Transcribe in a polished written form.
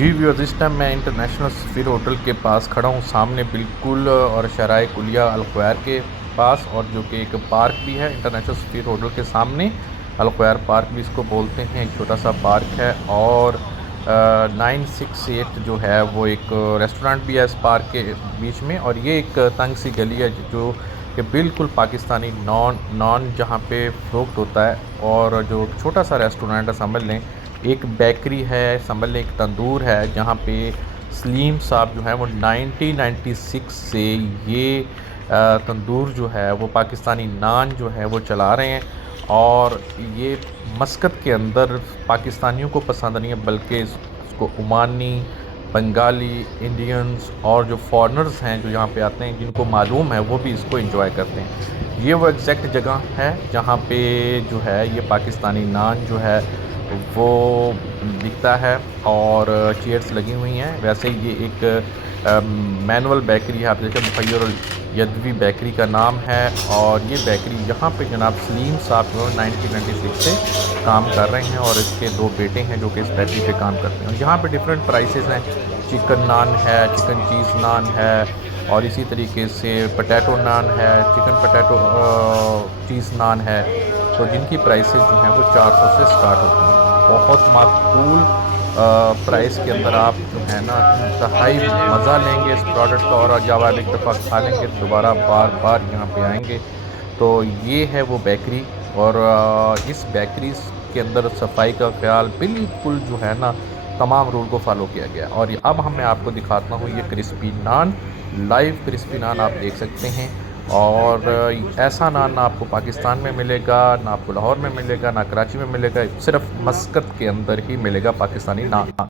जी viewers, इस time मैं international सफ़ीर hotel के पास खड़ा हूँ, सामने बिल्कुल और शराय कुलिया अल ख्वार के पास, और जो कि एक पार्क भी है इंटरनेशनल सफ़ीर होटल के सामने। अल ख्वार पार्क भी इसको बोलते हैं, एक छोटा सा पार्क है। और 968 जो है वो एक रेस्टोरेंट भी है इस पार्क के बीच में। और ये एक तंग सी गली है जो कि बिल्कुल पाकिस्तानी नॉन जहाँ पे फ़रोख्त होता है। और जो छोटा सा रेस्टोरेंट है, समझ लें एक बेकरी है, समझ लें एक तंदूर है, जहाँ पे सलीम साहब जो है वो 1996 से ये तंदूर जो है वो पाकिस्तानी नान जो है वो चला रहे हैं। और ये मस्कत के अंदर पाकिस्तानियों को पसंद नहीं है, बल्कि इसको ओमानी, बंगाली, इंडियंस और जो फॉरेनर्स हैं जो यहाँ पे आते हैं, जिनको मालूम है, वो भी इसको एंजॉय करते हैं। ये वो एग्जैक्ट जगह है जहाँ पे जो है ये पाकिस्तानी नान जो है वो दिखता है, और चेयर्स लगी हुई हैं। वैसे ये एक मैनुअल बेकरी है, आप देखें मुखैर यदवी बेकरी का नाम है। और ये बेकरी यहाँ पे जनाब सलीम साहब जो 1996 से काम कर रहे हैं, और इसके दो बेटे हैं जो कि इस बेकरी पे काम करते हैं। और यहाँ पे डिफरेंट प्राइसेस हैं, चिकन नान है, चिकन चीज़ नान है, और इसी तरीके से पटैटो नान है, चिकन पटैटो चीज़ नान है। तो जिनकी प्राइसेस जो हैं वो 400 से स्टार्ट होती हैं। बहुत माकूल प्राइस के अंदर आप जो है ना इंतहाई मज़ा लेंगे इस प्रोडक्ट का, और जब आप एक दफ़ा खा लेंगे तो दोबारा बार बार यहाँ पे आएंगे। तो ये है वो बेकरी। और इस बेकरी के अंदर सफाई का ख्याल बिल्कुल जो है ना तमाम रूल को फॉलो किया गया। और अब मैं आपको दिखाता हूँ ये क्रिस्पी नान, लाइव क्रिस्पी नान आप देख सकते हैं। और ऐसा नान ना आपको पाकिस्तान में मिलेगा, ना आपको लाहौर में मिलेगा, ना कराची में मिलेगा, सिर्फ मस्कत के अंदर ही मिलेगा पाकिस्तानी नान।